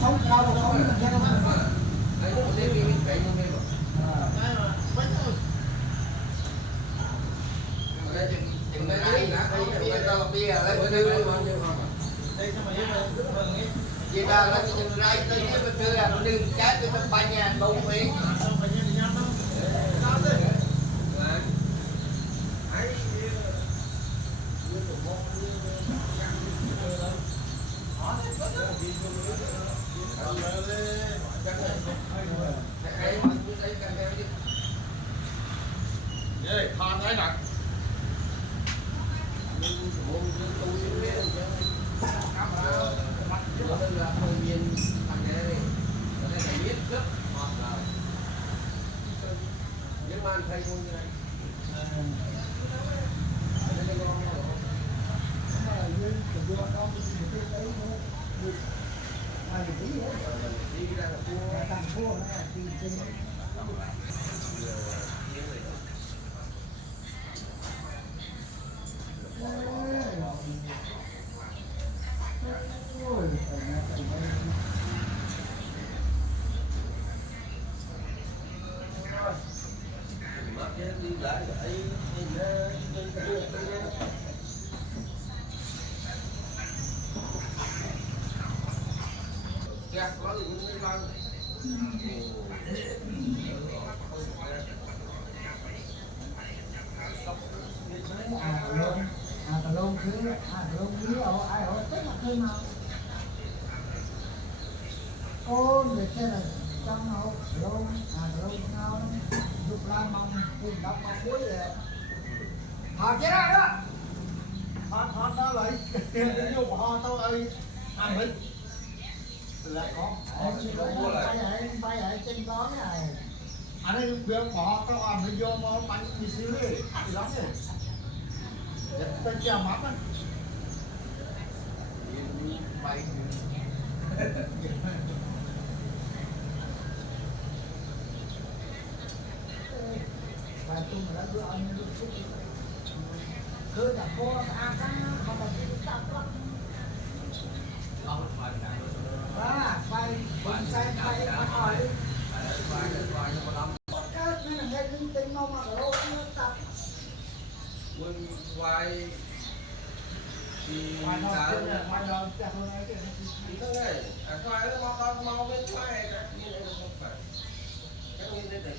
không cao không không Đấy, nó lên cái nó lên rồi. Chừng đây đã thấy cái tao bia lấy cái thứ mà chị ta lấy chừng đây tới cái thứ là nó đừng trái cái tấm bánh nhà bông ấy. Than thấy nè. Thấy như này. Luôn chứ luôn chứ ai ở chết mặt hơn nào ôn để xem là trong hộp luôn luôn sao lúc làm mong tìm đọc mong cuối rồi họ chết rồi đó họ đó lại vô họ tao ơi ăn hết là có bay ở trên đó này anh ấy biết bỏ tao ăn mới vô mà bánh gì xíu đi thì lắm rồi tao chờ mắm á bay bài tôi mà đã đưa anh đưa chút cứ là cô ăn á không là đi tập lắm đó bay bánh xay bay ăn hỏi đi cái này nghe linh tinh không mà đâu nó tập Quân quay thì ngoài đó chắc hơn ấy cái khoai nó mau bên khoai các như này không phải các như đây là